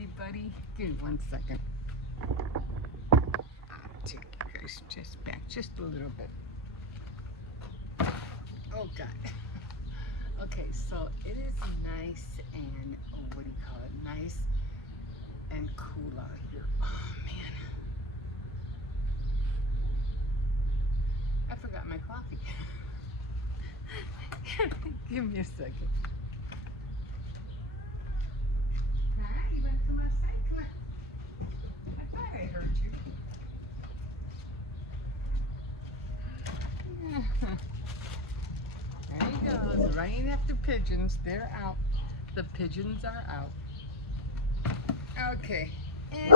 everybody. Give me 1 second. I'll take you guys just back just a little bit. Oh God. Okay, so it is nice and what do you call it? Nice and cool out here. Oh man. I forgot my coffee. Give me a second. Hi, you want to come outside? Come on. I thought I heard you. There he goes, right after pigeons. They're out. The pigeons are out. Okay. Anyway.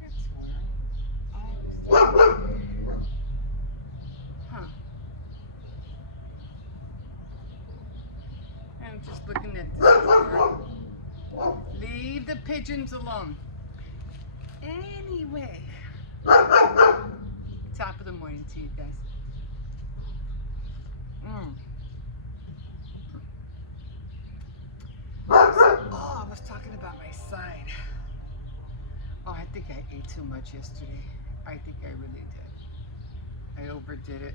That's where I was. Huh. I'm just looking at this door. Leave the pigeons alone. Anyway. Top of the morning to you guys. I was talking about my side. Oh, I think I ate too much yesterday. I think I really did. I overdid it.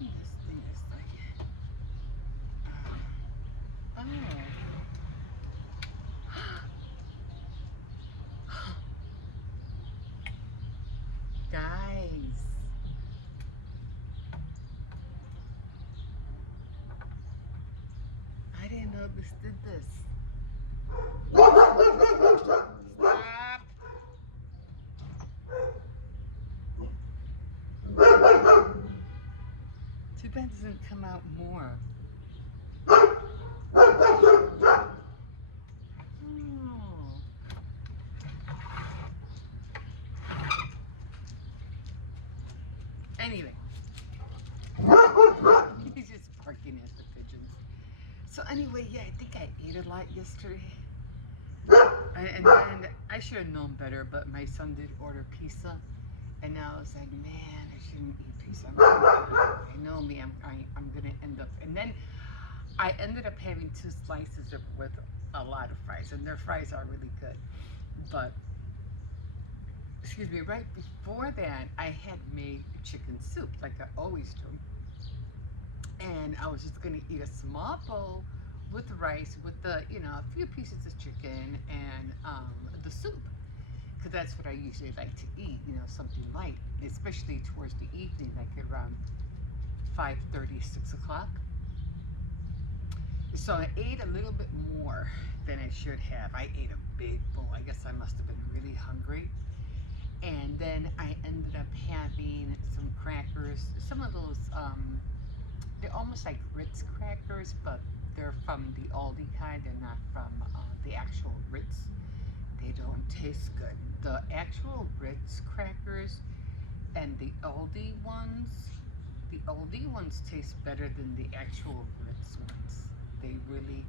This thing is like, oh. Guys. I didn't know this did this. Stop. Too bad it doesn't come out more. Oh. Anyway. He's just barking at the pigeons. So anyway, yeah, I think I ate a lot yesterday. And then I should have known better, but my son did order pizza. And now I was like, man, I shouldn't eat pizza. I know me, I'm going to end up. And then I ended up having 2 slices with a lot of fries. And their fries are really good. But, excuse me, right before that, I had made chicken soup like I always do. And I was just going to eat a small bowl with rice, with the, a few pieces of chicken and the soup. Because that's what I usually like to eat, something light, especially towards the evening, like around 5:30, 6 o'clock. So I ate a little bit more than I should have. I ate a big bowl. I guess I must have been really hungry. And then I ended up having some crackers, some of those, they're almost like Ritz crackers, but they're from the Aldi kind. They're not from the actual Ritz. They don't taste good. The actual Ritz crackers and the Aldi ones taste better than the actual Ritz ones. They really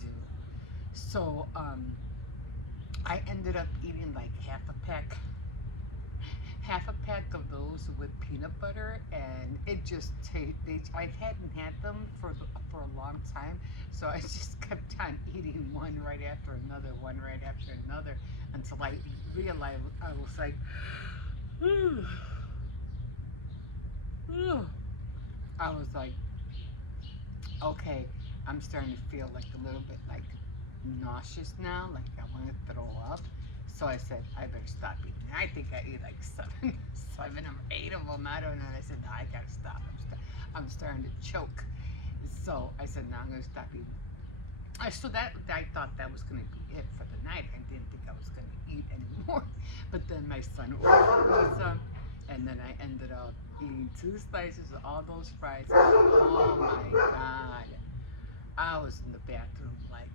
do. So I ended up eating like half a pack of those with peanut butter, and it just I hadn't had them for a long time, so I just kept on eating one right after another, until I realized I was like, I was like, okay, I'm starting to feel like a little bit like nauseous now, like I want to throw up. So I said, I better stop eating. I think I ate like 7 or 8 of them. I don't know. And I said, no, I gotta stop. I'm starting to choke. So I said, no, I'm gonna stop eating. So that I thought that was gonna be it for the night. I didn't think I was gonna eat anymore. But then my son ordered pizza, and then I ended up eating 2 slices of all those fries. Oh my God! I was in the bathroom like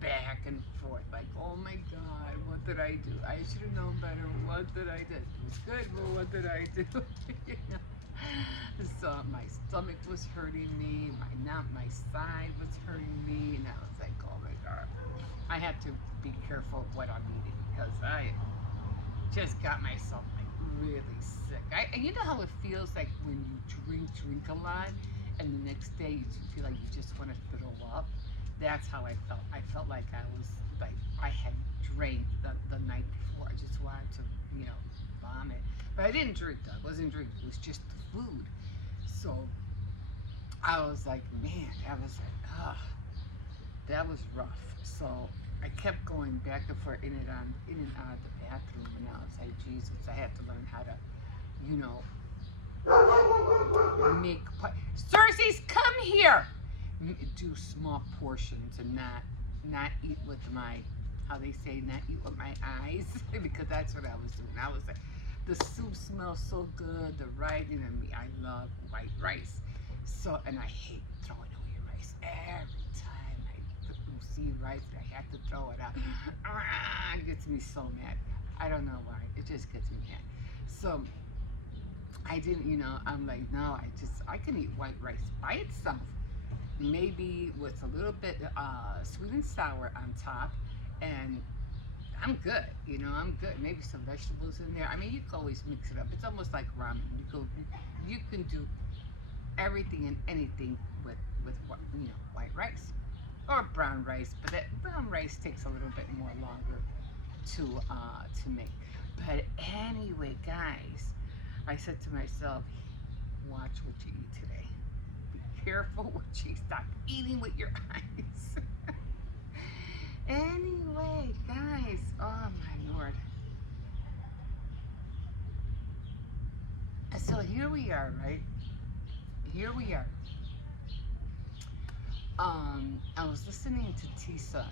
back and forth, like, oh my God, what did I do? I should have known better. What did I do? It was good, but what did I do? So my stomach was hurting me, my side was hurting me, and I was like, oh my God. I have to be careful of what I'm eating, because I just got myself like really sick. And you know how it feels like when you drink a lot, and the next day you feel like you just want to throw up? That's how I felt. I felt like I was like I had drank the night before. I just wanted to, you know, vomit. But I didn't drink though. I wasn't drinking. It was just the food. So I was like, man, that was like, that was rough. So I kept going back and forth in and out of the bathroom, and I was like, Jesus, I have to learn how to, you know, make. Cersei's, come here. Do small portions and not eat with my, how they say, not eat with my eyes, because that's what I was doing. I was like, the soup smells so good, the rice, you know me, I love white rice. So, and I hate throwing away rice. Every time I see rice, I have to throw it out. It gets me so mad. I don't know why. It just gets me mad. So I didn't, you know, I'm like, no, I can eat white rice by itself. Maybe with a little bit sweet and sour on top, and I'm good. You know, I'm good. Maybe some vegetables in there. I mean, you can always mix it up. It's almost like ramen. You can do everything and anything with you know, white rice or brown rice, but that brown rice takes a little bit more longer to make. But anyway, guys, I said to myself, watch what you eat today. Be careful what you stop eating with your eyes. Anyway, guys, oh my Lord. So here we are, right? Here we are. I was listening to Tisa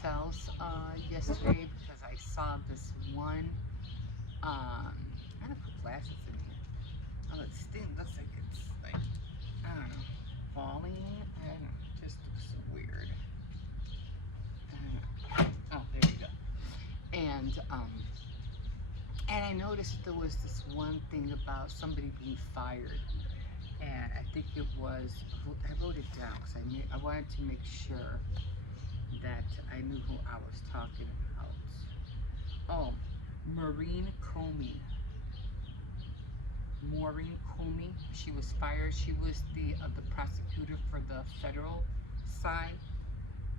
Tells yesterday because I saw this one. I don't put glasses in here. Oh, this thing looks like it's like, I don't know, falling. I don't know, it just looks so weird. Oh, there you go. And I noticed there was this one thing about somebody being fired, and I think it was, I wrote it down because I wanted to make sure that I knew who I was talking about. Oh, Maureen Comey. Maureen Comey. She was fired. She was the prosecutor for the federal side,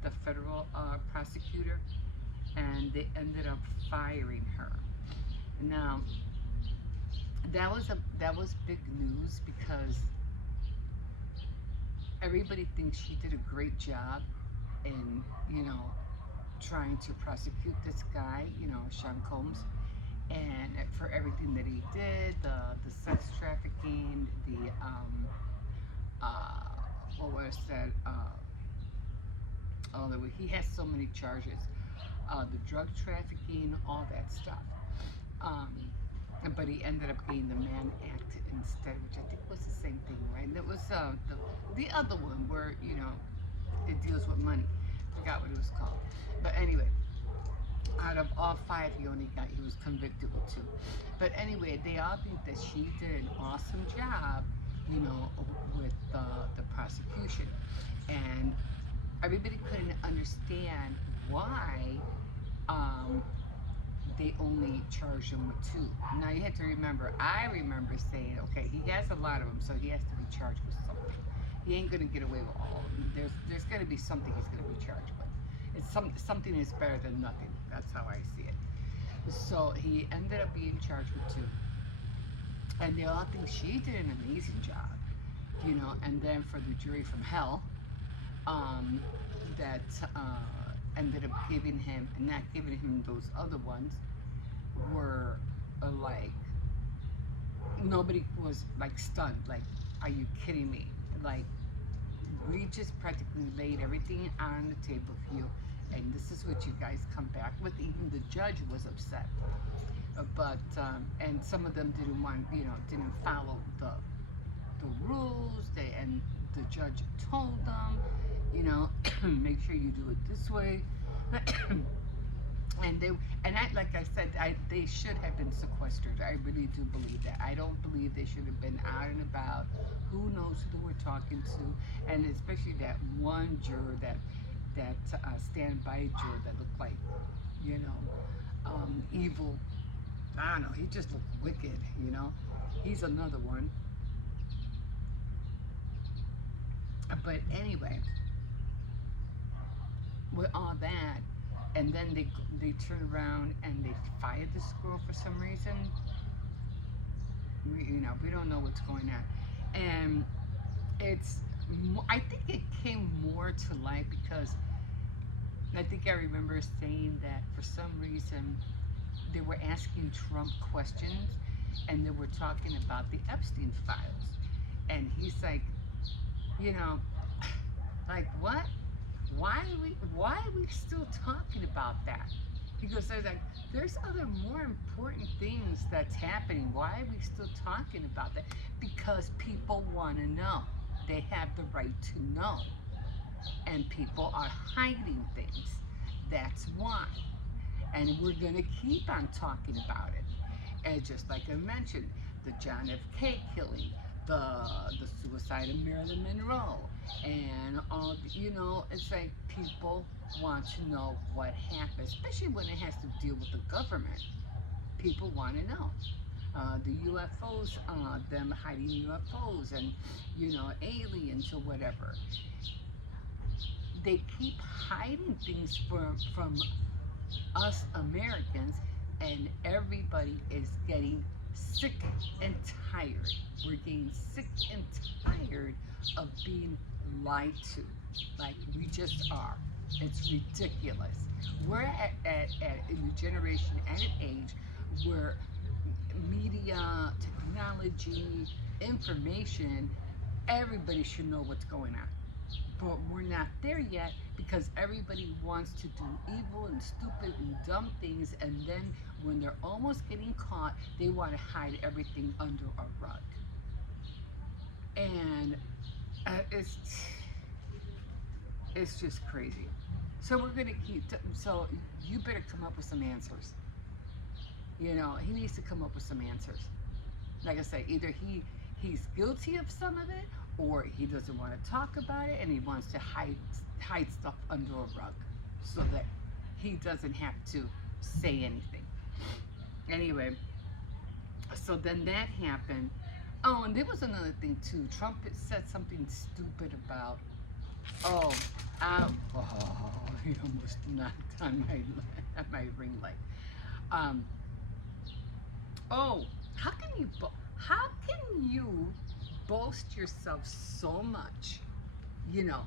the federal prosecutor, and they ended up firing her. Now, that was big news because everybody thinks she did a great job in, you know, trying to prosecute this guy, you know, Sean Combs, and for everything that he did, the sex trafficking, the what was that? Oh, he has so many charges, the drug trafficking, all that stuff. Um, but he ended up getting the Mann Act instead, which I think was the same thing, right? And it was the other one where, you know, it deals with money. Forgot what it was called. But anyway, out of all five, he was convicted with two. But anyway, they all think that she did an awesome job, you know, with the prosecution, and everybody couldn't understand why they only charged him with two. Now you have to remember, I remember saying, okay, he has a lot of them, so he has to be charged with something. He ain't gonna get away with all of them. There's gonna be something he's gonna be charged with. It's something is better than nothing. That's how I see it. So he ended up being charged with two, and they all think she did an amazing job, you know. And then for the jury from hell, that ended up giving him, not giving him those other ones, were like, nobody was like stunned, like, are you kidding me? Like, we just practically laid everything on the table for you, and this is what you guys come back with. Even the judge was upset, but and some of them didn't want, you know, didn't follow the rules. And the judge told them, you know, make sure you do it this way. Like I said, they should have been sequestered. I really do believe that. I don't believe they should have been out and about. Who knows who they were talking to, and especially that one juror, that standby juror that looked like, you know, evil. I don't know. He just looked wicked. You know, he's another one. But anyway, with all that, and then they turn around and they fire this girl for some reason. We don't know what's going on, and it's I think it came more to light because I think I remember saying that for some reason they were asking Trump questions and they were talking about the Epstein files, and he's like, you know, like what? Why are we still talking about that? He goes, there's other more important things that's happening. Why are we still talking about that? Because people want to know. They have the right to know. And people are hiding things. That's why. And we're going to keep on talking about it. And just like I mentioned, the John F. K. killing, the suicide of Marilyn Monroe, and all it's like people want to know what happened, especially when it has to deal with the government. People want to know. The UFOs, them hiding UFOs, and aliens or whatever. They keep hiding things from us Americans, and everybody is getting sick and tired. We're getting sick and tired of being lied to. Like we just are. It's ridiculous. We're at in a generation and an age where media, technology, information, everybody should know what's going on. But we're not there yet because everybody wants to do evil and stupid and dumb things, and then when they're almost getting caught, they want to hide everything under a rug. And it's just crazy. So we're gonna so you better come up with some answers. He needs to come up with some answers. Like I say, either he's guilty of some of it, or he doesn't want to talk about it and he wants to hide stuff under a rug so that he doesn't have to say anything. Anyway, so then that happened. Oh, and there was another thing too. Trump said something stupid about, oh, he almost knocked on my ring light. Um, oh, how can you boast yourself so much? You know,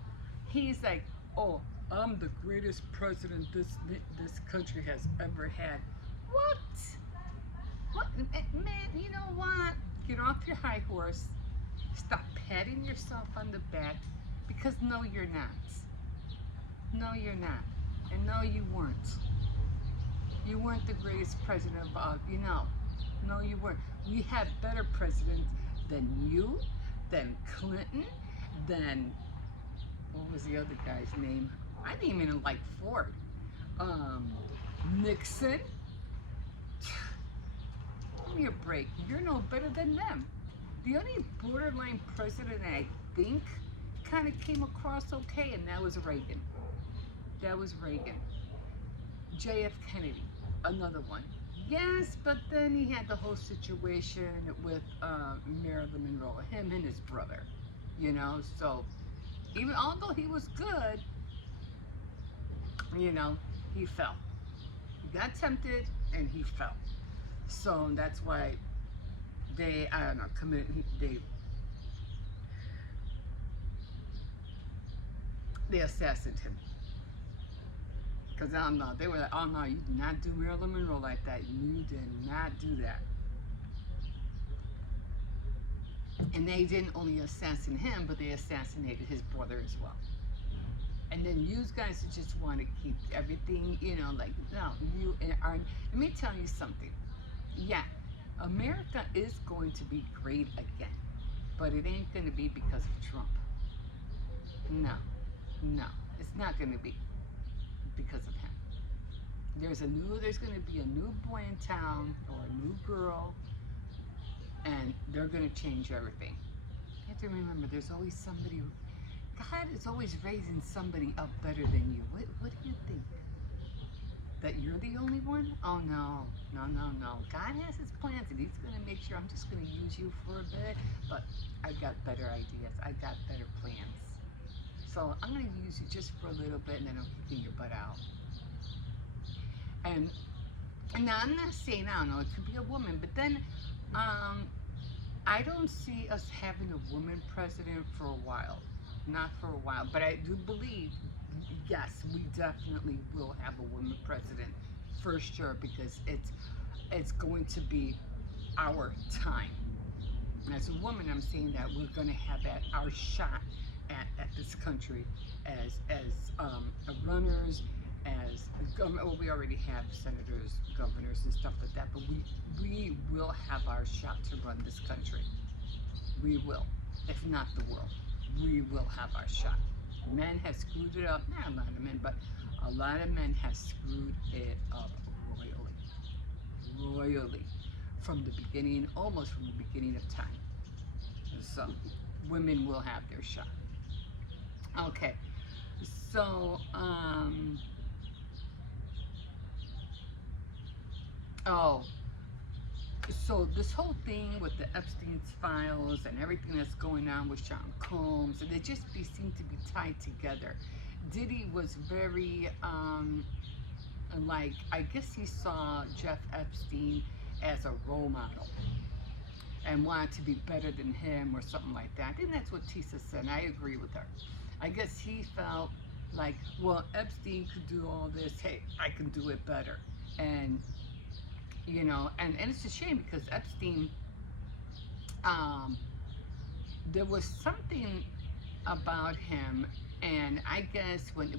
he's like, oh, I'm the greatest president this country has ever had. What? What, man? You know what? Get off your high horse. Stop patting yourself on the back, because no, you're not. No, you're not, and no, you weren't. You weren't the greatest president of No, you weren't. We had better presidents than you, than Clinton, than what was the other guy's name? I didn't even like Ford. Nixon. Give me a break. You're no better than them. The only borderline president I think kind of came across okay, and that was Reagan. That was Reagan. J.F. Kennedy, another one. Yes, but then he had the whole situation with Marilyn Monroe, him and his brother. So even although he was good, he fell. He got tempted and he fell. So that's why I don't know, they assassinated him. Because I don't know, they were like, oh no, you did not do Marilyn Monroe like that. You did not do that. And they didn't only assassinate him, but they assassinated his brother as well. And then you guys just want to keep everything, like, no, let me tell you something. Yeah, America is going to be great again, but it ain't going to be because of Trump. No, it's not going to be because of him. There's going to be a new boy in town or a new girl, and they're going to change everything. You have to remember, there's always somebody. God is always raising somebody up better than you. What do you think? That you're the only one? Oh no. God has his plans, and he's going to make sure I'm just going to use you for a bit, but I got better ideas. I got better plans. So I'm going to use you just for a little bit, and then I'm kicking your butt out. And now I'm not saying, I don't know, it could be a woman, but then um, I don't see us having a woman president for a while. Not for a while. But I do believe, yes, we definitely will have a woman president for sure, because it's going to be our time. As a woman, I'm saying that we're going to have our shot at this country as runners, as well, we already have senators, governors, and stuff like that. But we will have our shot to run this country. We will, if not the world. We will have our shot. Men have screwed it up. Not a lot of men, but a lot of men have screwed it up royally, from the beginning, almost from the beginning of time. So women will have their shot. Okay, so oh, so this whole thing with the Epstein's files and everything that's going on with Sean Combs, and it just seemed to be tied together. Diddy was very like, I guess he saw Jeff Epstein as a role model and wanted to be better than him or something like that. I think that's what Tisa said, and I agree with her. I guess he felt like, well, Epstein could do all this, hey, I can do it better. And and it's a shame, because Epstein, there was something about him, and I guess when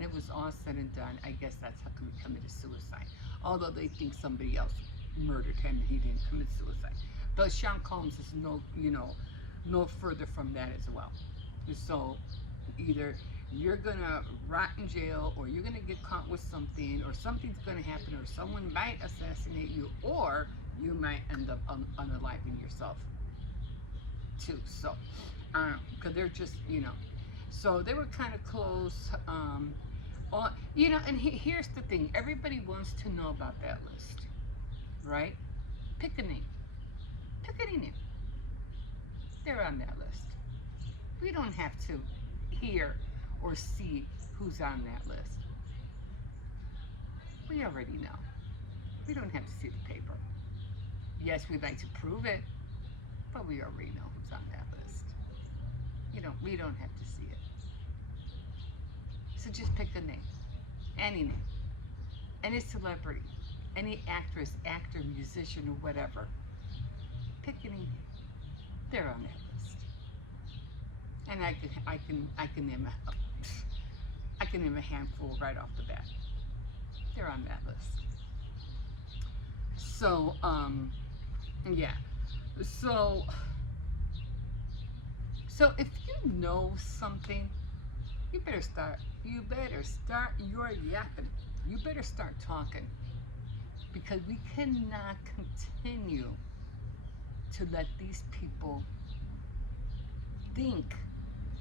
it was all said and done, I guess that's how he committed suicide. Although they think somebody else murdered him and he didn't commit suicide. But Sean Combs is no further from that as well. So either you're gonna rot in jail, or you're gonna get caught with something, or something's gonna happen, or someone might assassinate you, or you might end up unaliving yourself too. So because they're just so they were kind of close. And here's the thing: everybody wants to know about that list, right? Pick a name. Pick any name. They're on that list. We don't have to hear or see who's on that list. We already know. We don't have to see the paper. Yes, we'd like to prove it, but we already know who's on that list. We don't have to see it. So just pick a name. Any name. Any celebrity. Any actress, actor, musician, or whatever. Pick any name. They're on that list. And I can name a handful right off the bat. They're on that list. So yeah. So if you know something, you better start your yapping. You better start talking, because we cannot continue to let these people think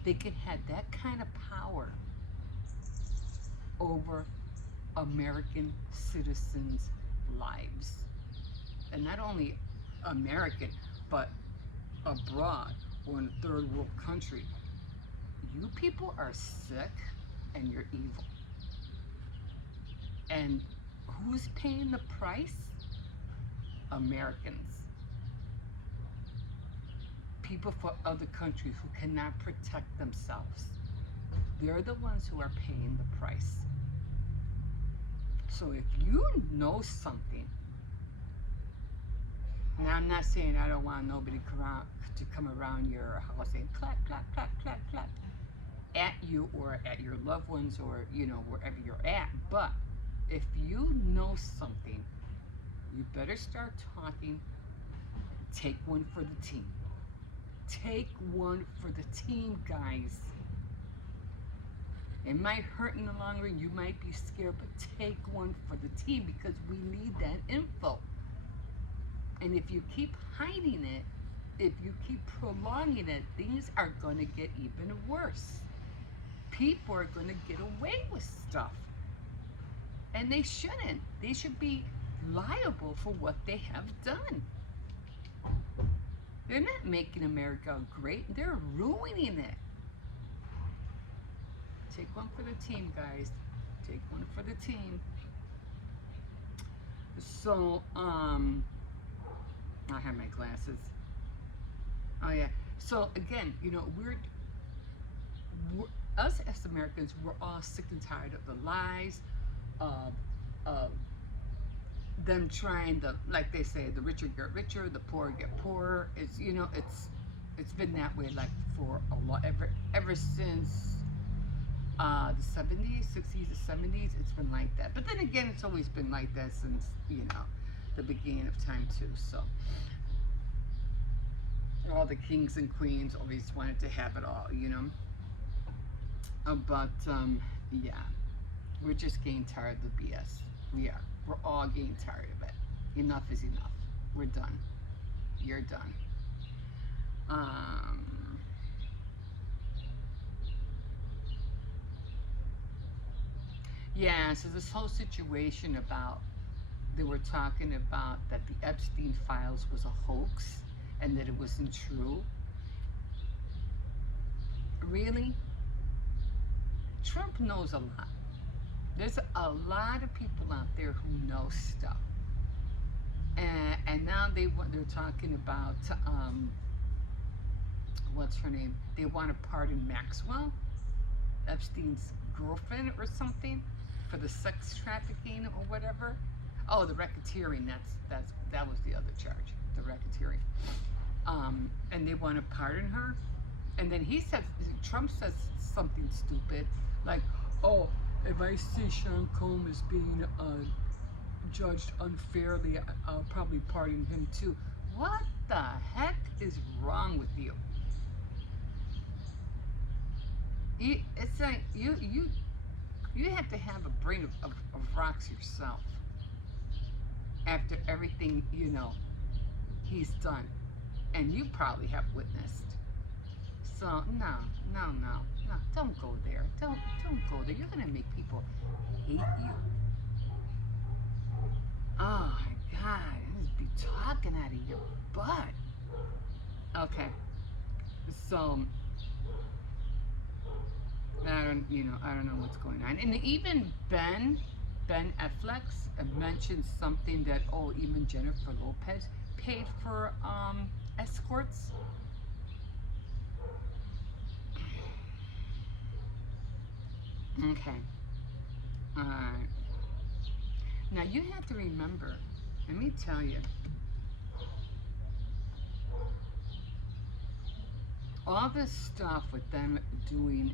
they can have that kind of power over American citizens' lives. And not only American, but abroad or in a third world country. You people are sick and you're evil. And who's paying the price? Americans. People from other countries who cannot protect themselves. They're the ones who are paying the price. So if you know something, now I'm not saying I don't want nobody to come around your house and clap, clap, clap, clap, clap at you or at your loved ones, or wherever you're at. But if you know something, you better start talking. Take one for the team. Take one for the team, guys. It might hurt in the long run. You might be scared, but take one for the team, because we need that info. And if you keep hiding it, if you keep prolonging it, things are going to get even worse. People are going to get away with stuff. And they shouldn't. They should be liable for what they have done. They're not making America great. They're ruining it. Take one for the team, guys. Take one for the team. So, I have my glasses. Oh yeah. So again, we're us as Americans, we're all sick and tired of the lies, of of them trying to, like they say, the richer get richer, the poor get poorer. It's been that way like for a lot ever since the 70s, 60s, the 70s. It's been like that. But then again, it's always been like that since the beginning of time too. So all the kings and queens always wanted to have it all. But yeah, we're just getting tired of the BS. We are. We're all getting tired of it. Enough is enough. We're done. You're done. Um, yeah, so this whole situation about, they were talking about that the Epstein files was a hoax and that it wasn't true. Really? Trump knows a lot. There's a lot of people out there who know stuff. And now they're talking about what's her name? They want to pardon Maxwell, Epstein's girlfriend or something, for the sex trafficking or whatever. Oh, the racketeering. That was the other charge, the racketeering. And they want to pardon her. And then Trump says something stupid, like, "Oh, if I see Sean Combs being judged unfairly, I'll probably pardon him too." What the heck is wrong with you? It's like you have to have a brain of rocks yourself after everything he's done, and you probably have witnessed. So no, no, no, no, don't go there. Don't go there. You're gonna make people hate you. Oh my God, you just be talking out of your butt. Okay, so I don't know what's going on. And even Ben Affleck mentioned something that, oh, even Jennifer Lopez paid for escorts. Okay. Alright. Now you have to remember, let me tell you, all this stuff with them doing,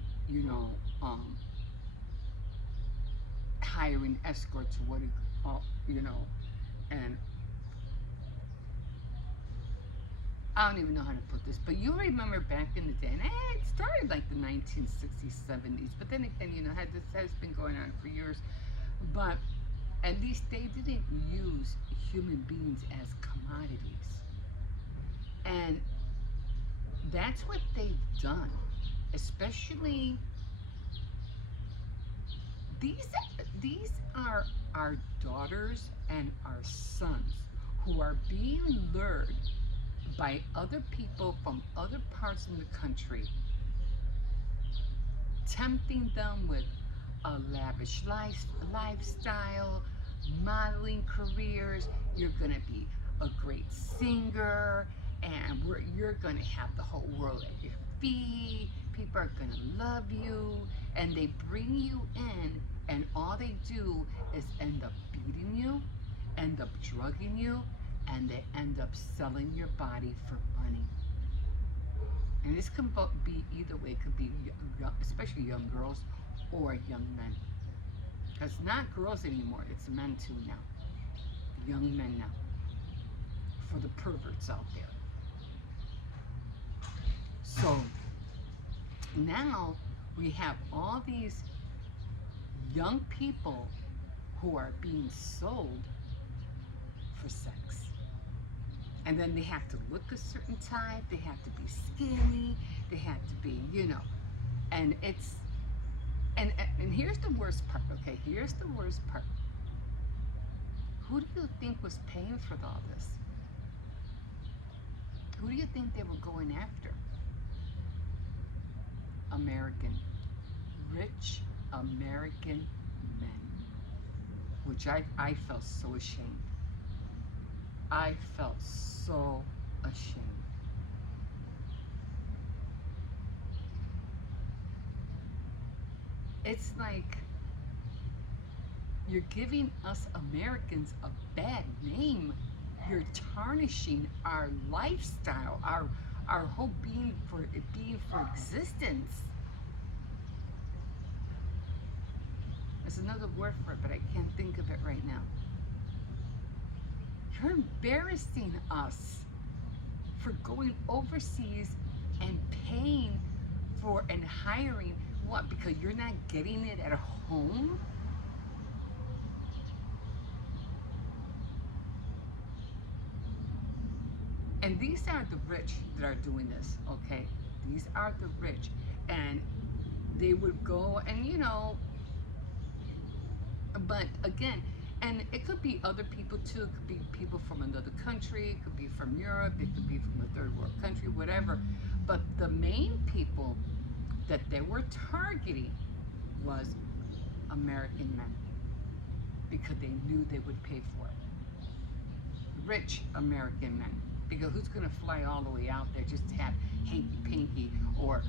hiring escorts, and I don't even know how to put this, but you remember back in the day, and it started like the 1960s, 70s, but then again, this has been going on for years, but at least they didn't use human beings as commodities. And that's what they've done, especially these are our daughters and our sons who are being lured by other people from other parts of the country, tempting them with a lavish lifestyle, modeling careers. You're going to be a great singer, and you're going to have the whole world at your feet. People are going to love you, and they bring you in, and all they do is end up beating you, end up drugging you, and they end up selling your body for money. And this can be either way. It could be especially young girls or young men. It's not girls anymore. It's men too now. Young men now. For the perverts out there. So now we have all these young people who are being sold for sex. And then they have to look a certain type, they have to be skinny, they have to be, and it's, and here's the worst part, okay? Here's the worst part. Who do you think was paying for all this? Who do you think they were going after? American rich American men, which I felt so ashamed. I felt so ashamed. It's like you're giving us Americans a bad name. You're tarnishing our lifestyle, our whole being for existence. There's another word for it, but I can't think of it right now. You're embarrassing us for going overseas and paying for and hiring what? Because you're not getting it at home? And these are the rich that are doing this, okay? These are the rich. And they would go and, but again, and it could be other people too. It could be people from another country. It could be from Europe. It could be from a third world country, whatever. But the main people that they were targeting was American men because they knew they would pay for it. Rich American men. Because who's going to fly all the way out there just to have hanky-panky or,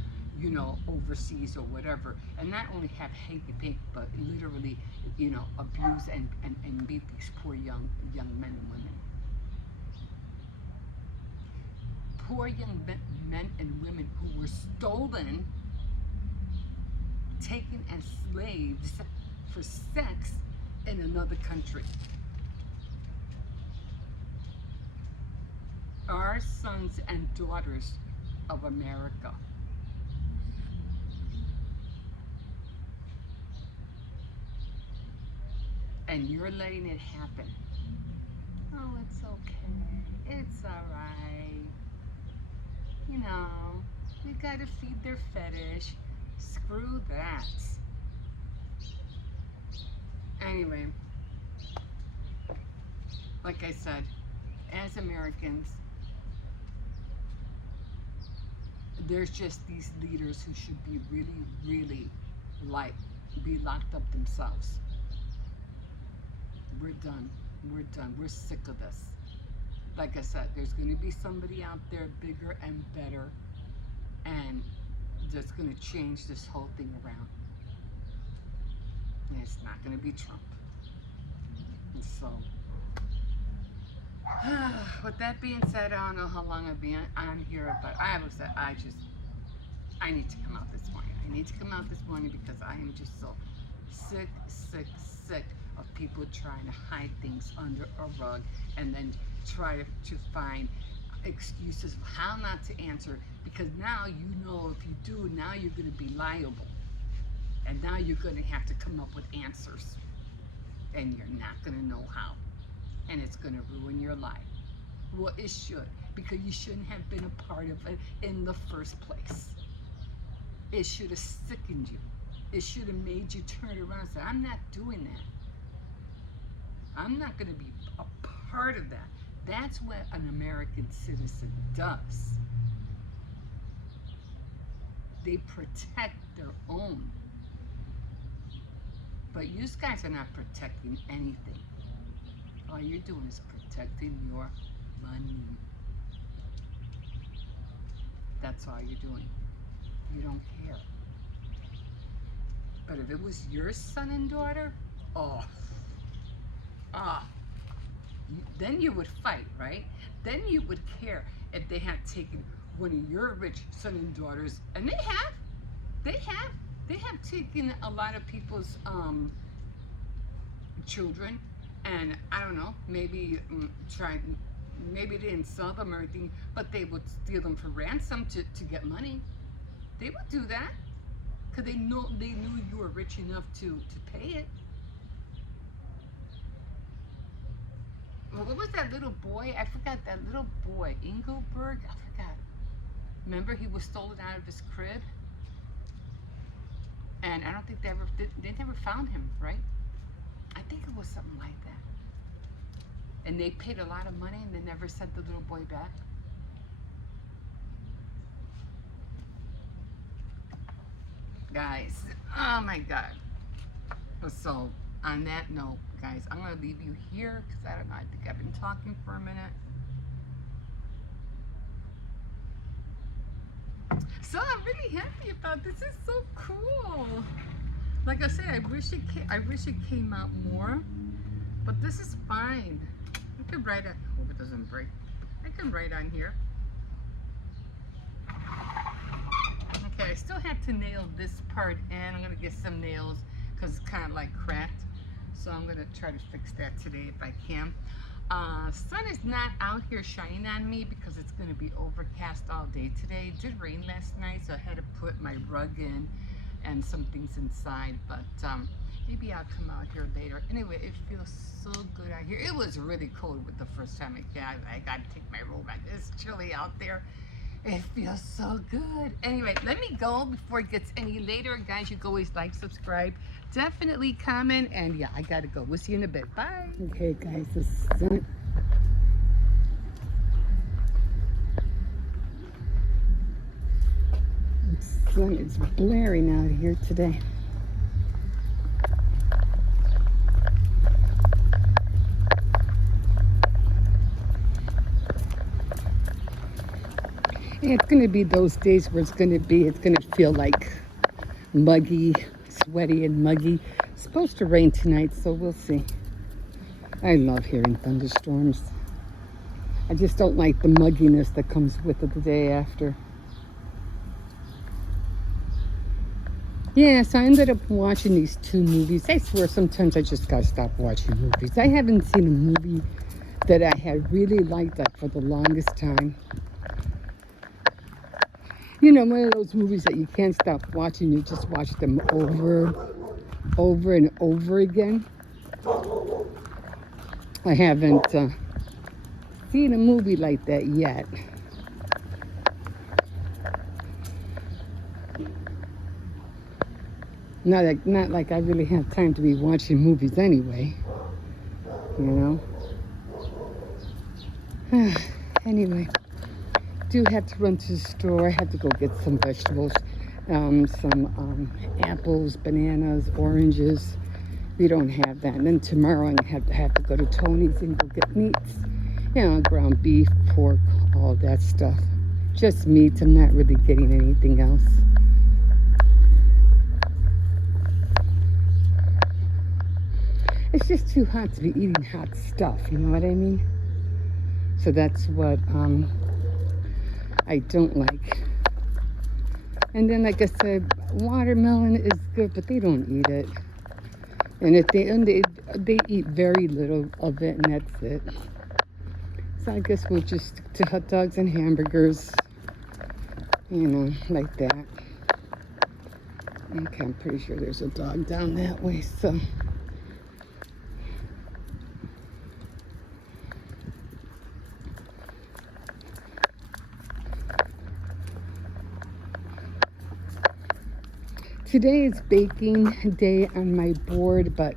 overseas or whatever, and not only have hanky-panky, but literally, abuse and beat these poor young men and women. Poor young men and women who were stolen, taken as slaves for sex in another country. Our sons and daughters of America. And you're letting it happen. Oh, it's okay. It's all right. We gotta feed their fetish. Screw that. Anyway, like I said, as Americans, there's just these leaders who should be really, really be locked up themselves. We're done. We're done. We're sick of this. Like I said, there's going to be somebody out there bigger and better, and that's going to change this whole thing around. And it's not going to be Trump. And so, with that being said, I don't know how long I've been on here, but I need to come out this morning. I need to come out this morning because I am just so sick of people trying to hide things under a rug and then try to find excuses of how not to answer, because now if you do, now you're going to be liable. And now you're going to have to come up with answers. And you're not going to know how. And it's going to ruin your life. Well, it should, because you shouldn't have been a part of it in the first place. It should have sickened you. It should have made you turn around and say, I'm not doing that. I'm not going to be a part of that. That's what an American citizen does. They protect their own. But you guys are not protecting anything. All you're doing is protecting your money. That's all you're doing. You don't care. But if it was your son and daughter, then you would fight, right? Then you would care if they had taken one of your rich son and daughters, and they have taken a lot of people's children, and I don't know, maybe maybe they didn't sell them or anything, but they would steal them for ransom to get money. They would do that because they knew you were rich enough to pay it. Well, what was that little boy? I forgot that little boy, Engelberg. I forgot. Remember, he was stolen out of his crib, and I don't think they never found him, right? I think it was something like that. And they paid a lot of money, and they never sent the little boy back. guys. Oh my God. So, on that note, guys, I'm going to leave you here because I don't know. I think I've been talking for a minute. So, I'm really happy about this. It's so cool. Like I said, I wish it came out more, but this is fine. I can write it. Hope it doesn't break. I can write on here. Okay, I still have to nail this part in. I'm gonna get some nails because it's kind of like cracked. So I'm gonna try to fix that today if I can. Sun is not out here shining on me because it's gonna be overcast all day today. It did rain last night, so I had to put my rug in and some things inside, but maybe I'll come out here later. Anyway, it feels so good out here. It was really cold with the first time I got to take my robe out. It's chilly out there. It feels so good. Anyway, let me go before it gets any later. Guys, you can always like, subscribe, definitely comment, and yeah, I gotta go. We'll see you in a bit. Bye. Okay, guys, the sun is blaring out here today. And it's going to be those days where it's going to feel like muggy, sweaty and muggy. It's supposed to rain tonight, so we'll see. I love hearing thunderstorms. I just don't like the mugginess that comes with it the day after. Yeah, so I ended up watching these 2 movies. I swear sometimes I just gotta stop watching movies. I haven't seen a movie that I had really liked like for the longest time. You know, one of those movies that you can't stop watching. You just watch them over and over again. I haven't seen a movie like that yet. Not like I really have time to be watching movies anyway. You know. Anyway. Do have to run to the store. I have to go get some vegetables, some apples, bananas, oranges. We don't have that. And then tomorrow I have to go to Tony's and go get meats. You know, ground beef, pork, all that stuff. Just meat. I'm not really getting anything else. It's just too hot to be eating hot stuff. You know what I mean? So that's what I don't like. And then, like I said, watermelon is good, but they don't eat it. And if they eat very little of it, and that's it. So I guess we'll just stick to hot dogs and hamburgers, you know, like that. Okay, I'm pretty sure there's a dog down that way, so. Today is baking day on my board, but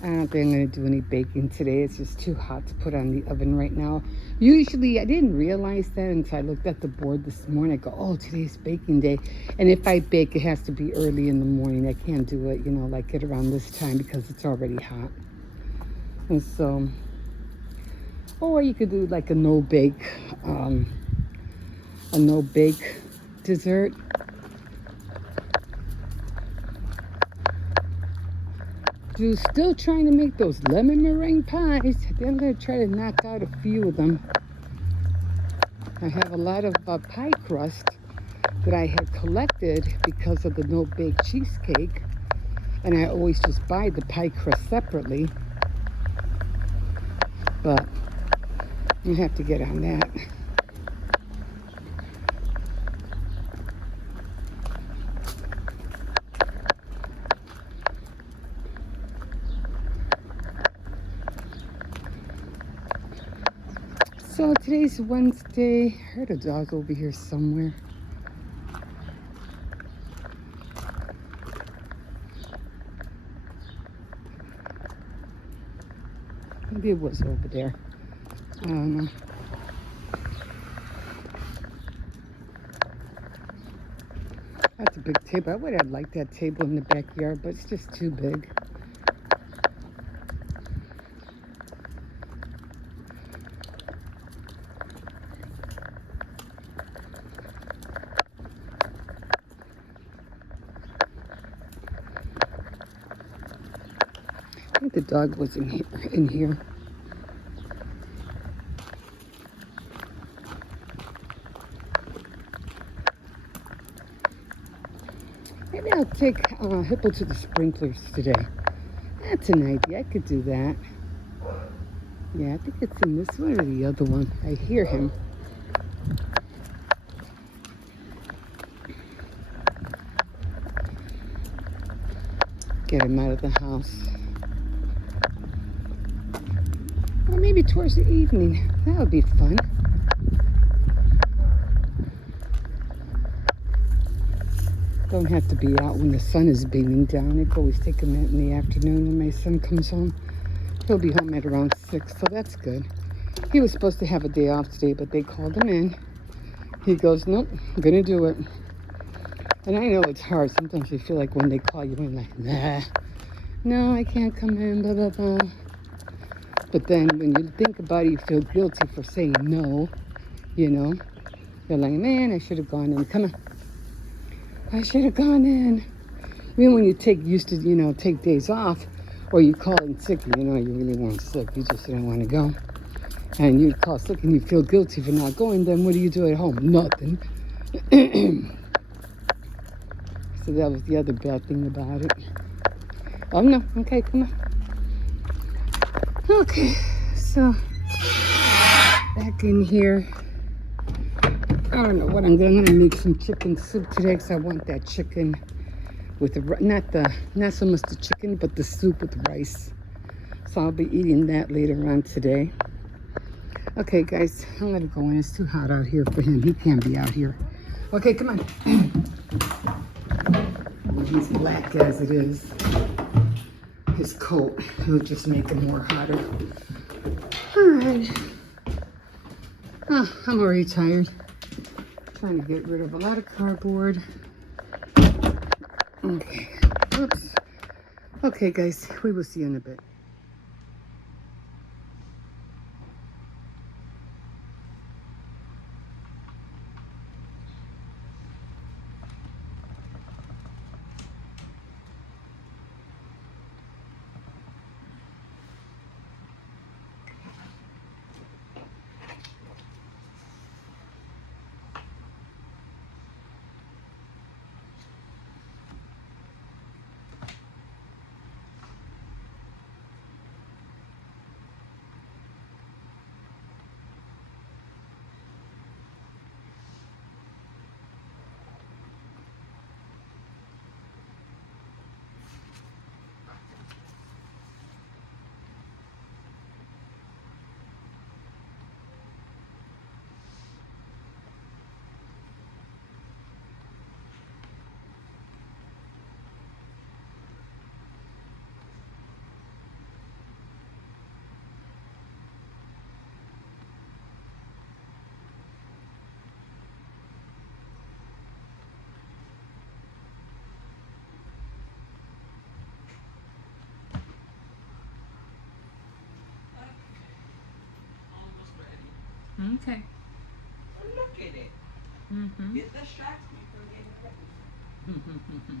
I don't think I'm going to do any baking today. It's just too hot to put on the oven right now. Usually, I didn't realize that until I looked at the board this morning. I go, oh, today's baking day. And if I bake, it has to be early in the morning. I can't do it, you know, like at around this time because it's already hot. And so, or you could do like a no-bake dessert. Still trying to make those lemon meringue pies. I'm going to try to knock out a few of them. I have a lot of pie crust that I had collected because of the no-bake cheesecake. And I always just buy the pie crust separately. But you have to get on that. So today's Wednesday. I heard a dog over here somewhere. Maybe it was over there. I don't know. That's a big table. I would have liked that table in the backyard, but it's just too big. I think the dog was in here. Maybe I'll take Hippo to the sprinklers today. That's an idea. I could do that. Yeah, I think it's in this one or the other one. I hear him. Get him out of the house. Or maybe towards the evening. That would be fun. Don't have to be out when the sun is beaming down. I could always take him out in the afternoon when my son comes home. He'll be home at around 6, so that's good. He was supposed to have a day off today, but they called him in. He goes, nope, I'm going to do it. And I know it's hard. Sometimes you feel like when they call you in, like, nah, no, I can't come in, blah, blah, blah. But then when you think about it, you feel guilty for saying no, you know. You're like, man, I should have gone in. Come on. I should have gone in. Even when you used to take days off, or you call in sick, you really weren't sick. You just didn't want to go. And you call sick and you feel guilty for not going, then what do you do at home? Nothing. So that was the other bad thing about it. Oh, no. Okay, come on. Okay, so back in here. I don't know what I'm going to make some chicken soup today because I want that chicken with not so much the chicken, but the soup with rice. So I'll be eating that later on today. Okay, guys, I'm going to go in. It's too hot out here for him. He can't be out here. Okay, come on. He's black as it is. His coat will just make him more hotter. All right. Oh, I'm already tired. Trying to get rid of a lot of cardboard. Okay. Oops. Okay, guys, we will see you in a bit. Okay. Look at it. Mm-hmm. It distracts me from getting ready.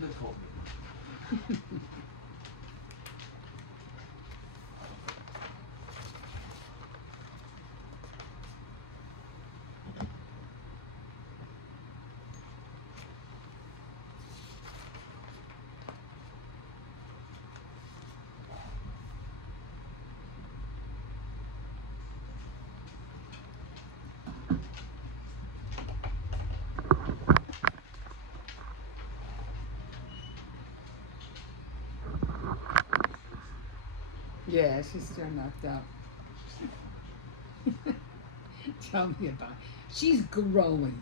They called me. Yeah, she's still knocked out. Tell me about it. She's growing.